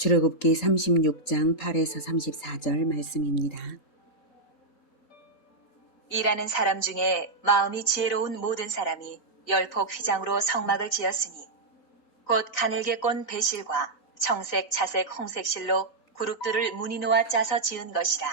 출애굽기 36장 8에서 34절 말씀입니다. 일하는 사람 중에 마음이 지혜로운 모든 사람이 10폭 휘장으로 성막을 지었으니 곧 가늘게 꼰 배실과 청색, 자색, 홍색 실로 그룹들을 무늬 놓아 짜서 지은 것이라.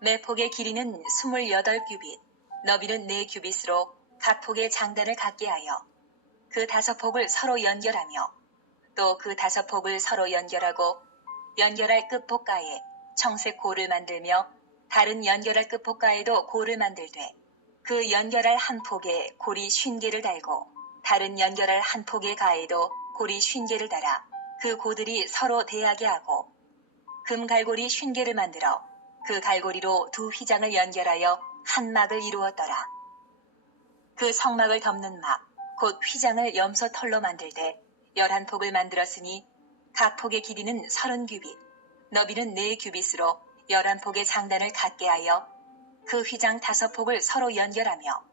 매 폭의 길이는 28규빗, 너비는 4규빗으로 각 폭의 장단을 갖게 하여 그 5폭을 서로 연결하며 또 그 5폭을 서로 연결하고 연결할 끝폭가에 청색 고를 만들며 다른 연결할 끝폭가에도 고를 만들되 그 연결할 한 폭에 고리 50개를 달고 다른 연결할 한 폭의 가에도 고리 50개를 달아 그 고들이 서로 대하게 하고 금갈고리 50개를 만들어 그 갈고리로 두 휘장을 연결하여 한 막을 이루었더라. 그 성막을 덮는 막, 곧 휘장을 염소 털로 만들되 11폭을 만들었으니 각 폭의 길이는 30규빗, 너비는 4규빗으로 11폭의 장단을 갖게 하여 그 휘장 5폭을 서로 연결하며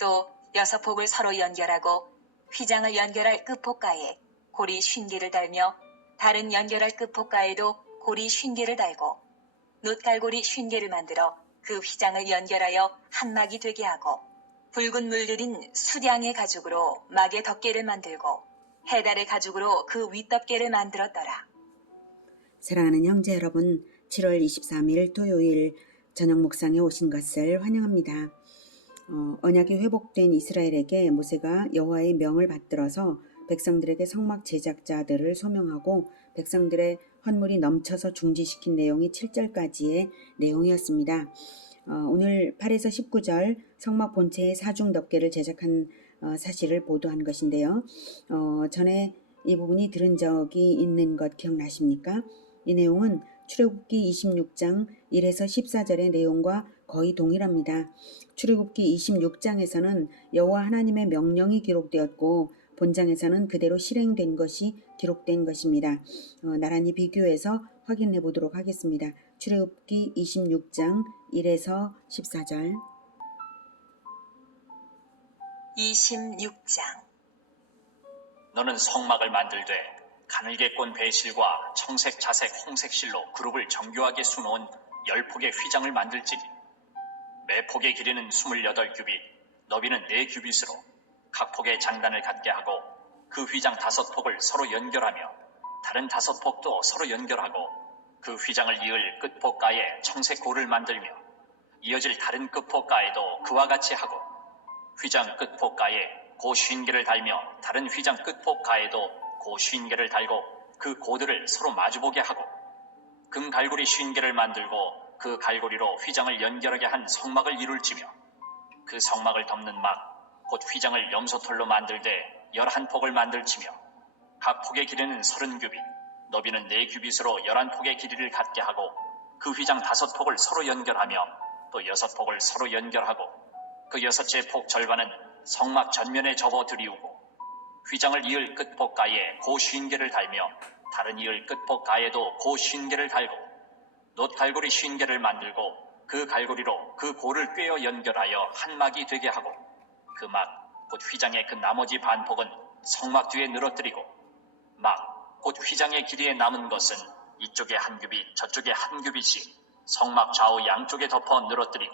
또 6폭을 서로 연결하고 휘장을 연결할 끝폭가에 고리 50개를 달며 다른 연결할 끝폭가에도 고리 50개를 달고 놋갈고리 50개를 만들어 그 휘장을 연결하여 한 막이 되게 하고 붉은 물들인 수량의 가죽으로 막의 덮개를 만들고 해달의 가죽으로 그 윗덮개를 만들었더라. 사랑하는 형제 여러분, 7월 23일 토요일 저녁 묵상에 오신 것을 환영합니다. 언약이 회복된 이스라엘에게 모세가 여호와의 명을 받들어서 백성들에게 성막 제작자들을 소명하고 백성들의 헌물이 넘쳐서 중지시킨 내용이 7절까지의 내용이었습니다. 오늘 8에서 19절 성막 본체의 사중 덮개를 제작한 사실을 보도한 것인데요. 전에 이 부분이 들은 적이 있는 것 기억나십니까? 이 내용은 출애굽기 26장 1에서 14절의 내용과 거의 동일합니다. 출애굽기 26장에서는 여호와 하나님의 명령이 기록되었고 본장에서는 그대로 실행된 것이 기록된 것입니다. 나란히 비교해서 확인해 보도록 하겠습니다. 출애굽기 26장 1에서 14절 26장 너는 성막을 만들되 가늘게 꼰 배실과 청색, 자색, 홍색 실로 그룹을 정교하게 수놓은 10폭의 휘장을 만들지니 매 폭의 길이는 28규빗, 너비는 4규빗으로 각 폭의 장단을 갖게 하고 그 휘장 5폭을 서로 연결하며 다른 5폭도 서로 연결하고 그 휘장을 이을 끝폭가에 청색 고를 만들며 이어질 다른 끝폭가에도 그와 같이 하고 휘장 끝폭가에 고 50개를 달며 다른 휘장 끝폭가에도 고 50개를 달고 그 고들을 서로 마주보게 하고 금갈고리 50개를 만들고 그 갈고리로 휘장을 연결하게 한 성막을 이룰지며 그 성막을 덮는 막 곧 휘장을 염소털로 만들되 11폭을 만들지며 각 폭의 길이는 30규빗, 너비는 4규빗으로 11폭의 길이를 갖게 하고 그 휘장 5폭을 서로 연결하며 또 6폭을 서로 연결하고 그 6째 폭 절반은 성막 전면에 접어 들이우고 휘장을 이을 끝폭가에 고 50개를 달며 다른 이을 끝폭가에도 고 50개를 달고 놋갈고리 50개를 만들고 그 갈고리로 그 고를 꿰어 연결하여 한 막이 되게 하고 그 막 곧 휘장의 그 나머지 반폭은 성막 뒤에 늘어뜨리고 막 곧 휘장의 길이에 남은 것은 이쪽에 한 규빗 저쪽에 한 규빗이 성막 좌우 양쪽에 덮어 늘어뜨리고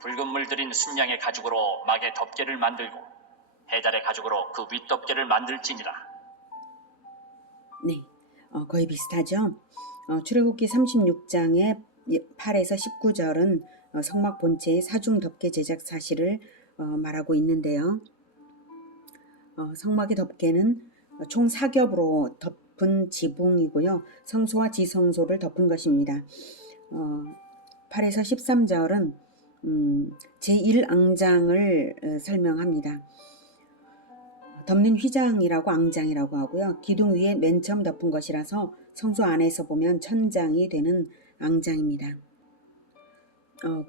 붉은 물들인 순양의 가죽으로 막의 덮개를 만들고 해달의 가죽으로 그 윗덮개를 만들지니라. 네, 거의 비슷하죠. 출애굽기 36장의 8에서 19절은 성막 본체의 사중 덮개 제작 사실을 말하고 있는데요. 성막의 덮개는 총 4겹으로 덮은 지붕이고요. 성소와 지성소를 덮은 것입니다. 8에서 13절은 제1앙장을 설명합니다. 덮는 휘장이라고 앙장이라고 하고요. 기둥 위에 맨 처음 덮은 것이라서 성소 안에서 보면 천장이 되는 앙장입니다.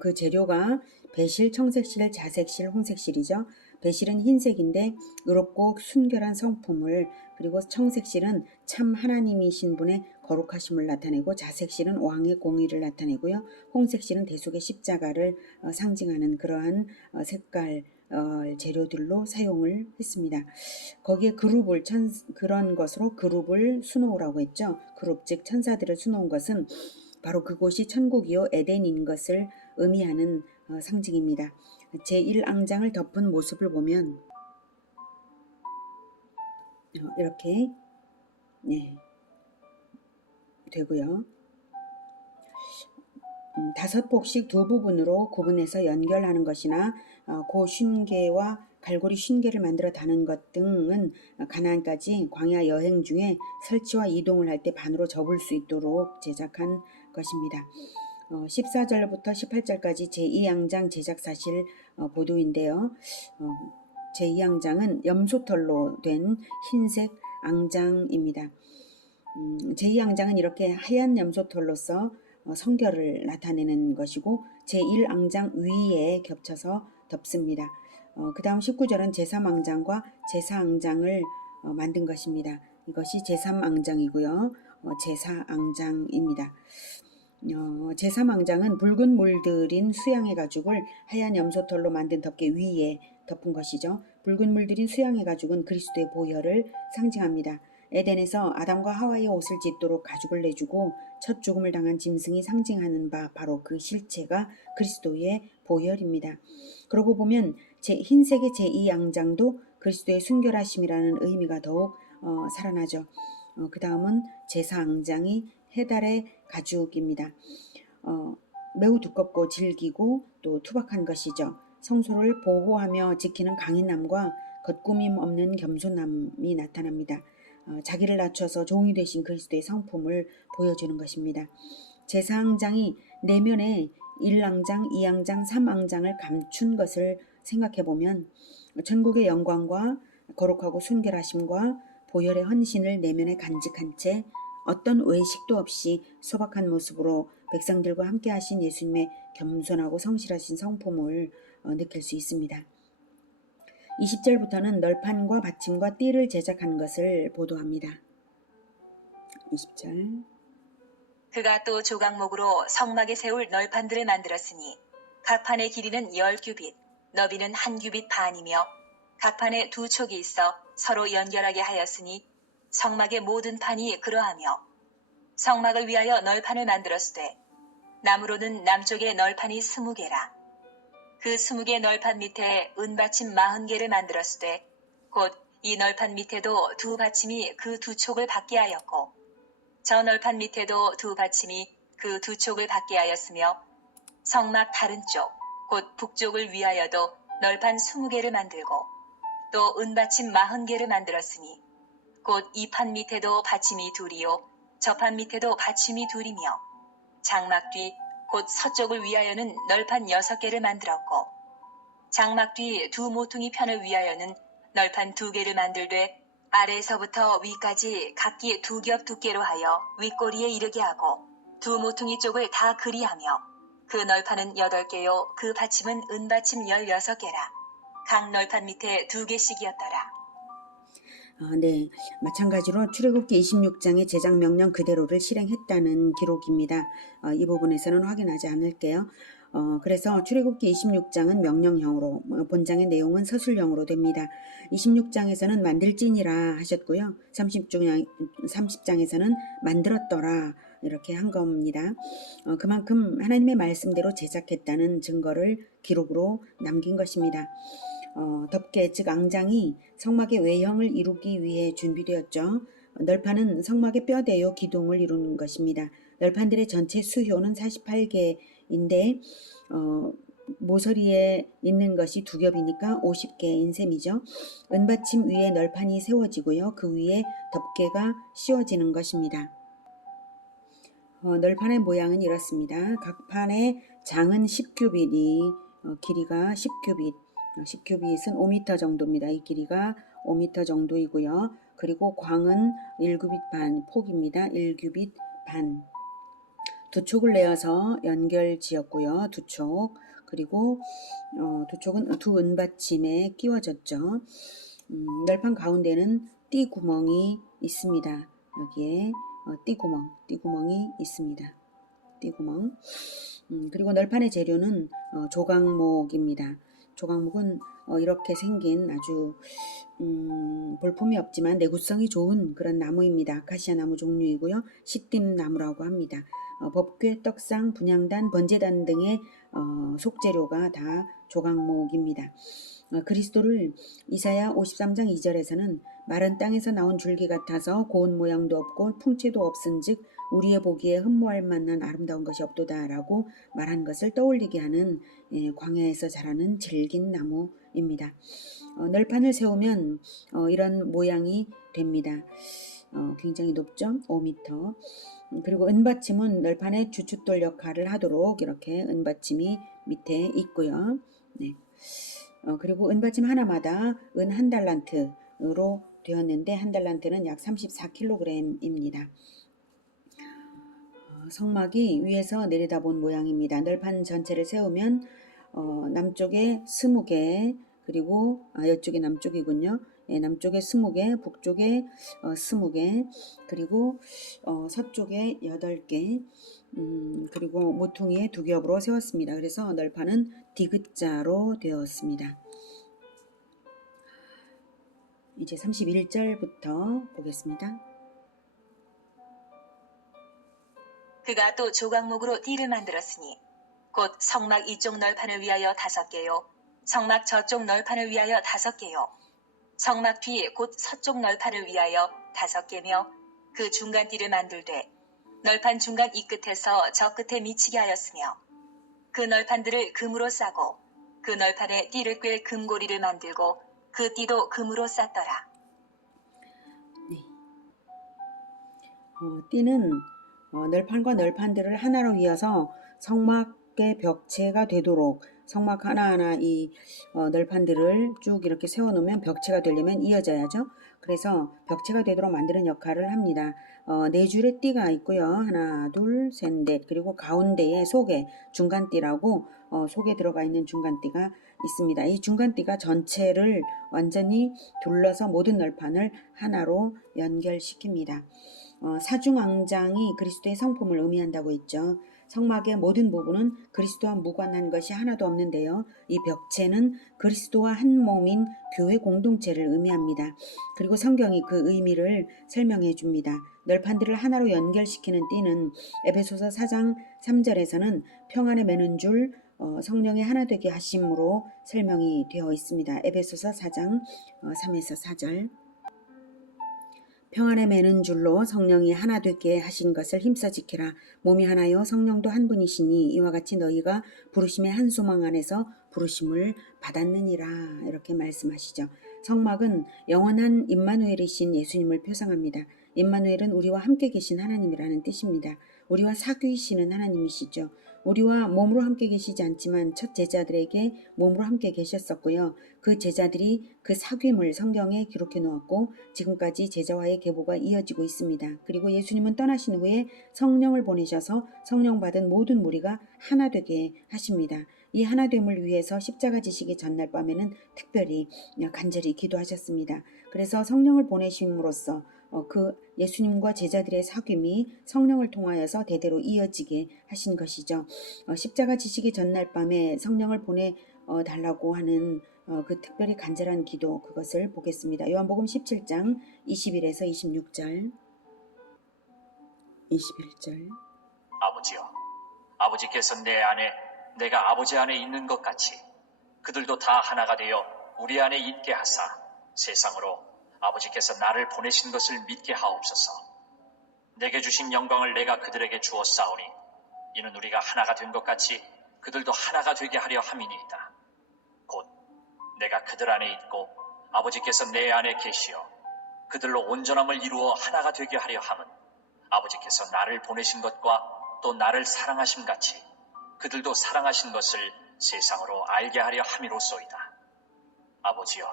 그 재료가 배실, 청색실, 자색실, 홍색실이죠. 배실은 흰색인데 의롭고 순결한 성품을, 그리고 청색실은 참 하나님이신 분의 거룩하심을 나타내고 자색실은 왕의 공의를 나타내고요. 홍색실은 대속의 십자가를 상징하는 그러한 색깔 재료들로 사용을 했습니다. 거기에 그런 것으로 그룹을 수놓으라고 했죠. 그룹 즉 천사들을 수놓은 것은 바로 그곳이 천국이요 에덴인 것을 의미하는 상징입니다. 제1앙장을 덮은 모습을 보면 이렇게 되고요. 5폭씩 두 부분으로 구분해서 연결하는 것이나 고슌개와 갈고리 슌개를 만들어 다는 것 등은 가나안까지 광야 여행 중에 설치와 이동을 할 때 반으로 접을 수 있도록 제작한 것입니다. 14절부터 18절까지 제2앙장 제작 사실 보도인데요. 제2앙장은 염소털로 된 흰색 앙장입니다. 제2앙장은 이렇게 하얀 염소털로서 성결을 나타내는 것이고 제1앙장 위에 겹쳐서 덮습니다. 그 다음 19절은 제3앙장과 제4앙장을 만든 것입니다. 이것이 제3앙장이고요. 제4앙장입니다. 제3앙장은 붉은 물들인 수양의 가죽을 하얀 염소털로 만든 덮개 위에 덮은 것이죠. 붉은 물들인 수양의 가죽은 그리스도의 보혈을 상징합니다. 에덴에서 아담과 하와의 옷을 찢도록 가죽을 내주고 첫 죽음을 당한 짐승이 상징하는 바 바로 그 실체가 그리스도의 보혈입니다. 그러고 보면 흰색의 제2앙장도 그리스도의 순결하심이라는 의미가 더욱 살아나죠. 그 다음은 제4앙장이 해달의 가죽입니다. 매우 두껍고 질기고 또 투박한 것이죠. 성소를 보호하며 지키는 강인함과 겉구밈 없는 겸손함이 나타납니다. 자기를 낮춰서 종이 되신 그리스도의 성품을 보여주는 것입니다. 제4앙장이 내면에 1앙장, 2앙장, 3앙장을 감춘 것을 생각해보면 천국의 영광과 거룩하고 순결하심과 보혈의 헌신을 내면에 간직한 채 어떤 외식도 없이 소박한 모습으로 백성들과 함께 하신 예수님의 겸손하고 성실하신 성품을 느낄 수 있습니다. 20절부터는 널판과 받침과 띠를 제작한 것을 보도합니다. 20절. 그가 또 조각목으로 성막에 세울 널판들을 만들었으니 각 판의 길이는 10규빗, 너비는 1규빗 반이며 각 판에 두 촉이 있어 서로 연결하게 하였으니 성막의 모든 판이 그러하며 성막을 위하여 널판을 만들었으되 나무로는 남쪽에 널판이 20개라. 그 20개 널판 밑에 은받침 40개를 만들었으되 곧 이 널판 밑에도 두 받침이 그 두 촉을 받게 하였고 저 널판 밑에도 두 받침이 그 두 촉을 받게 하였으며 성막 다른 쪽 곧 북쪽을 위하여도 널판 20개를 만들고 또 은받침 40개를 만들었으니 곧 이 판 밑에도 받침이 둘이요 저 판 밑에도 받침이 둘이며 장막 뒤 곧 서쪽을 위하여는 널판 6개를 만들었고 장막 뒤 두 모퉁이 편을 위하여는 널판 2개를 만들되 아래에서부터 위까지 각기 2겹 두께로 하여 윗꼬리에 이르게 하고 두 모퉁이 쪽을 다 그리하며 그 널판은 8개요 그 받침은 은받침 16개라. 각 널판 밑에 2개씩이었더라. 네, 마찬가지로 출애굽기 26장의 제작 명령 그대로를 실행했다는 기록입니다. 이 부분에서는 확인하지 않을게요. 그래서 출애굽기 26장은 명령형으로, 본장의 내용은 서술형으로 됩니다. 26장에서는 만들지니라 하셨고요. 30장에서는 만들었더라 이렇게 한 겁니다. 그만큼 하나님의 말씀대로 제작했다는 증거를 기록으로 남긴 것입니다. 덮개 즉 앙장이 성막의 외형을 이루기 위해 준비되었죠. 널판은 성막의 뼈대요 기둥을 이루는 것입니다. 널판들의 전체 수효는 48개인데 모서리에 있는 것이 2겹이니까 50개인 셈이죠. 은받침 위에 널판이 세워지고요. 그 위에 덮개가 씌워지는 것입니다. 널판의 모양은 이렇습니다. 각 판의 장은 10규빗이 길이가 10규빗 10규빗은 5m 정도입니다. 이 길이가 5m 정도이고요. 그리고 광은 1규빗 반, 폭입니다. 1규빗 반. 두 촉을 내어서 연결 지었고요. 두 촉. 그리고 두 촉은 두 은받침에 끼워졌죠. 널판 가운데는 띠 구멍이 있습니다. 여기에 띠구멍이 있습니다. 띠구멍. 그리고 널판의 재료는 조각목입니다. 조각목은 이렇게 생긴 아주 볼품이 없지만 내구성이 좋은 그런 나무입니다. 아카시아 나무 종류이고요. 식dim나무라고 합니다. 법궤, 떡상, 분향단, 번제단 등의 속재료가 다 조각목입니다. 그리스도를 이사야 53장 2절에서는 마른 땅에서 나온 줄기 같아서 고운 모양도 없고 풍채도 없은즉 우리의 보기에 흠모할 만한 아름다운 것이 없도다라고 말한 것을 떠올리게 하는 광야에서 자라는 질긴 나무입니다. 널판을 세우면 이런 모양이 됩니다. 굉장히 높죠? 5m. 그리고 은받침은 널판의 주춧돌 역할을 하도록 이렇게 은받침이 밑에 있고요. 네. 그리고 은받침 하나마다 은 한 달란트로 되었는데 한 달란트는 약 34kg입니다. 성막이 위에서 내려다본 모양입니다. 널판 전체를 세우면 남쪽에 20개, 그리고 이쪽이 남쪽이군요. 예, 남쪽에 20개, 북쪽에 20개, 그리고 서쪽에 8개, 그리고 모퉁이에 2겹으로 세웠습니다. 그래서 널판은 디귿자로 되었습니다. 이제 31절부터 보겠습니다. 그가 또 조각목으로 띠를 만들었으니 곧 성막 이쪽 널판을 위하여 5개요 성막 저쪽 널판을 위하여 5개요 성막 뒤 곧 서쪽 널판을 위하여 5개며 그 중간 띠를 만들되 널판 중간 이 끝에서 저 끝에 미치게 하였으며 그 널판들을 금으로 싸고 그 널판에 띠를 꿰 금고리를 만들고 그 띠도 금으로 쌌더라. 네. 띠는 널판과 널판들을 하나로 이어서 성막의 벽체가 되도록 성막 하나하나 이 널판들을 쭉 이렇게 세워놓으면 벽체가 되려면 이어져야죠. 그래서 벽체가 되도록 만드는 역할을 합니다. 4줄의 띠가 있고요. 하나, 둘, 셋, 넷. 그리고 가운데에 속에 중간띠라고 속에 들어가 있는 중간띠가 있습니다. 이 중간띠가 전체를 완전히 둘러서 모든 널판을 하나로 연결시킵니다. 사중앙장이 그리스도의 성품을 의미한다고 했죠. 성막의 모든 부분은 그리스도와 무관한 것이 하나도 없는데요. 이 벽체는 그리스도와 한 몸인 교회 공동체를 의미합니다. 그리고 성경이 그 의미를 설명해 줍니다. 널판들을 하나로 연결시키는 띠는 에베소서 4장 3절에서는 평안에 매는 줄 성령의 하나 되게 하심으로 설명이 되어 있습니다. 에베소서 4장 3에서 4절. 평안에 매는 줄로 성령이 하나 되게 하신 것을 힘써 지키라. 몸이 하나요 성령도 한 분이시니 이와 같이 너희가 부르심의 한 소망 안에서 부르심을 받았느니라. 이렇게 말씀하시죠. 성막은 영원한 임마누엘이신 예수님을 표상합니다. 임마누엘은 우리와 함께 계신 하나님이라는 뜻입니다. 우리와 사귀시는 하나님이시죠. 우리와 몸으로 함께 계시지 않지만 첫 제자들에게 몸으로 함께 계셨었고요. 그 제자들이 그 사귐을 성경에 기록해 놓았고 지금까지 제자와의 계보가 이어지고 있습니다. 그리고 예수님은 떠나신 후에 성령을 보내셔서 성령 받은 모든 무리가 하나 되게 하십니다. 이 하나됨을 위해서 십자가 지시기 전날 밤에는 특별히 간절히 기도하셨습니다. 그래서 성령을 보내심으로써 그 예수님과 제자들의 사귐이 성령을 통하여서 대대로 이어지게 하신 것이죠. 십자가 지시기 전날 밤에 성령을 보내 달라고 하는 그 특별히 간절한 기도, 그것을 보겠습니다. 요한복음 17장 21에서 26절. 21절. 아버지여, 아버지께서 내 안에 내가 아버지 안에 있는 것 같이 그들도 다 하나가 되어 우리 안에 있게 하사 세상으로 아버지께서 나를 보내신 것을 믿게 하옵소서. 내게 주신 영광을 내가 그들에게 주었사오니 이는 우리가 하나가 된 것 같이 그들도 하나가 되게 하려 함이니이다. 곧 내가 그들 안에 있고 아버지께서 내 안에 계시어 그들로 온전함을 이루어 하나가 되게 하려 함은 아버지께서 나를 보내신 것과 또 나를 사랑하심 같이 그들도 사랑하신 것을 세상으로 알게 하려 함이로소이다. 아버지여,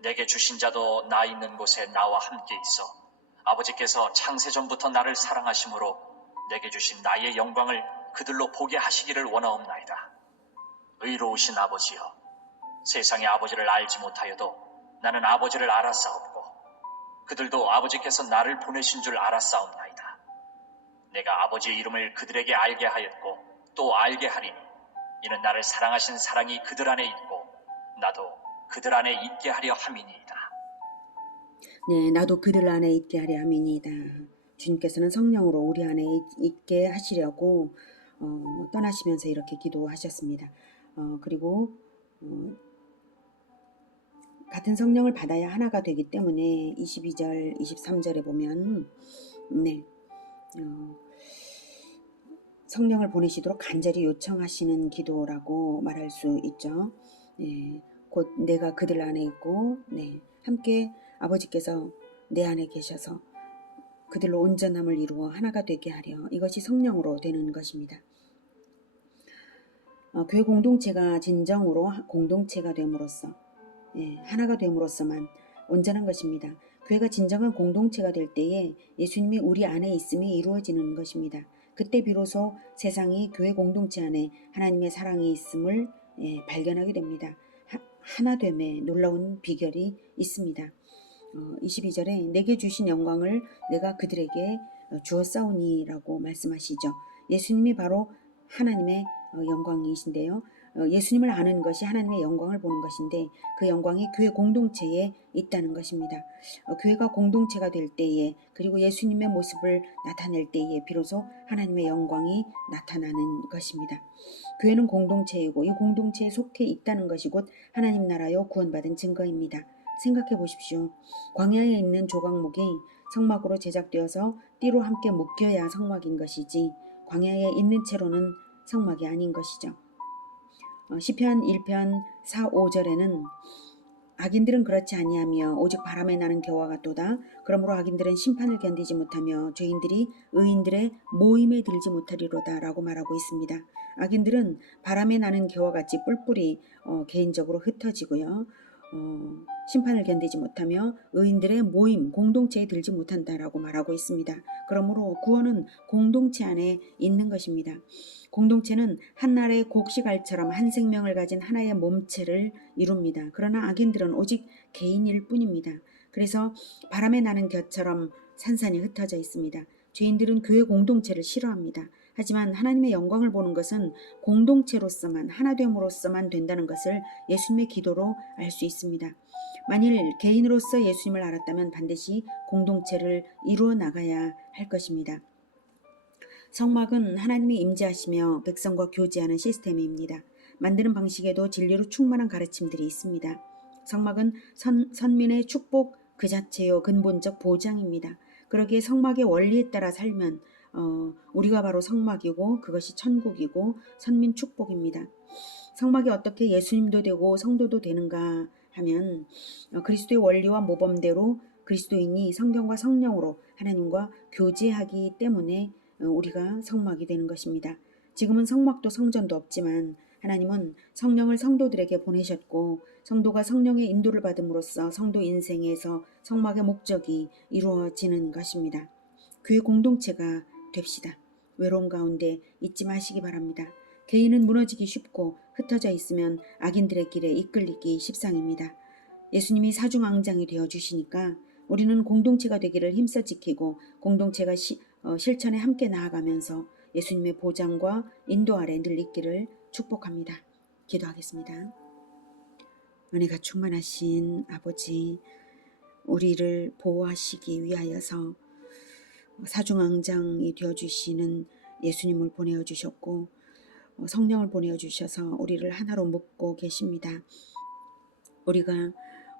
내게 주신 자도 나 있는 곳에 나와 함께 있어 아버지께서 창세전부터 나를 사랑하심으로 내게 주신 나의 영광을 그들로 보게 하시기를 원하옵나이다. 의로우신 아버지여, 세상의 아버지를 알지 못하여도 나는 아버지를 알았사옵고 그들도 아버지께서 나를 보내신 줄 알았사옵나이다. 내가 아버지의 이름을 그들에게 알게 하였고 또 알게 하리니 이는 나를 사랑하신 사랑이 그들 안에 있고 나도 그들 안에 있게 하려 함이니이다. 네, 나도 그들 안에 있게 하려 함이니이다. 주님께서는 성령으로 우리 안에 있게 하시려고 떠나시면서 이렇게 기도하셨습니다. 그리고 같은 성령을 받아야 하나가 되기 때문에 22절, 23절에 보면 네, 성령을 보내시도록 간절히 요청하시는 기도라고 말할 수 있죠. 네, 곧 내가 그들 안에 있고 네, 함께 아버지께서 내 안에 계셔서 그들로 온전함을 이루어 하나가 되게 하려, 이것이 성령으로 되는 것입니다. 교회 공동체가 진정으로 공동체가 됨으로써 하나가 됨으로써만 온전한 것입니다. 교회가 진정한 공동체가 될 때에 예수님이 우리 안에 있음이 이루어지는 것입니다. 그때 비로소 세상이 교회 공동체 안에 하나님의 사랑이 있음을 발견하게 됩니다. 하나됨에 놀라운 비결이 있습니다. 22절에 내게 주신 영광을 내가 그들에게 주었사오니라고 말씀하시죠. 예수님이 바로 하나님의 영광이신데요. 예수님을 아는 것이 하나님의 영광을 보는 것인데 그 영광이 교회 공동체에 있다는 것입니다. 교회가 공동체가 될 때에 그리고 예수님의 모습을 나타낼 때에 비로소 하나님의 영광이 나타나는 것입니다. 교회는 공동체이고 이 공동체에 속해 있다는 것이 곧 하나님 나라여 구원받은 증거입니다. 생각해 보십시오. 광야에 있는 조각목이 성막으로 제작되어서 띠로 함께 묶여야 성막인 것이지 광야에 있는 채로는 성막이 아닌 것이죠. 시편 1편 4, 5절에는 악인들은 그렇지 아니하며 오직 바람에 나는 겨와 같도다. 그러므로 악인들은 심판을 견디지 못하며 죄인들이 의인들의 모임에 들지 못하리로다 라고 말하고 있습니다. 악인들은 바람에 나는 겨와 같이 뿔뿔이 개인적으로 흩어지고요. 심판을 견디지 못하며 의인들의 모임, 공동체에 들지 못한다라고 말하고 있습니다. 그러므로 구원은 공동체 안에 있는 것입니다. 공동체는 한날의 곡식알처럼 한 생명을 가진 하나의 몸체를 이룹니다. 그러나 악인들은 오직 개인일 뿐입니다. 그래서 바람에 나는 겨처럼 산산이 흩어져 있습니다. 죄인들은 교회 공동체를 싫어합니다. 하지만 하나님의 영광을 보는 것은 공동체로서만 하나됨으로써만 된다는 것을 예수님의 기도로 알 수 있습니다. 만일 개인으로서 예수님을 알았다면 반드시 공동체를 이루어 나가야 할 것입니다. 성막은 하나님이 임재하시며 백성과 교제하는 시스템입니다. 만드는 방식에도 진리로 충만한 가르침들이 있습니다. 성막은 선민의 축복 그 자체요 근본적 보장입니다. 그러기에 성막의 원리에 따라 살면 우리가 바로 성막이고 그것이 천국이고 선민 축복입니다. 성막이 어떻게 예수님도 되고 성도도 되는가 하면 그리스도의 원리와 모범대로 그리스도인이 성경과 성령으로 하나님과 교제하기 때문에 우리가 성막이 되는 것입니다. 지금은 성막도 성전도 없지만 하나님은 성령을 성도들에게 보내셨고 성도가 성령의 인도를 받음으로써 성도 인생에서 성막의 목적이 이루어지는 것입니다. 교회 공동체가 됩시다. 외로움 가운데 잊지 마시기 바랍니다. 개인은 무너지기 쉽고 흩어져 있으면 악인들의 길에 이끌리기 십상입니다. 예수님이 사중앙장이 되어주시니까 우리는 공동체가 되기를 힘써 지키고 공동체가 실천에 함께 나아가면서 예수님의 보장과 인도 아래 늘 있기를 축복합니다. 기도하겠습니다. 은혜가 충만하신 아버지, 우리를 보호하시기 위하여서 사중앙장이 되어주시는 예수님을 보내어 주셨고 성령을 보내어 주셔서 우리를 하나로 묶고 계십니다. 우리가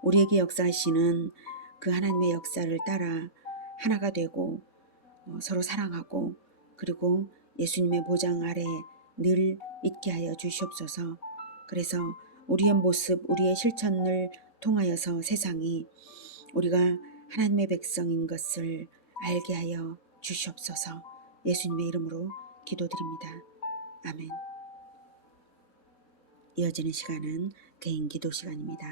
우리에게 역사하시는 그 하나님의 역사를 따라 하나가 되고 서로 사랑하고 그리고 예수님의 보장 아래 늘 있게 하여 주시옵소서. 그래서 우리의 모습, 우리의 실천을 통하여서 세상이 우리가 하나님의 백성인 것을 알게 하여 주시옵소서. 예수님의 이름으로 기도드립니다. 아멘. 이어지는 시간은 개인 기도 시간입니다.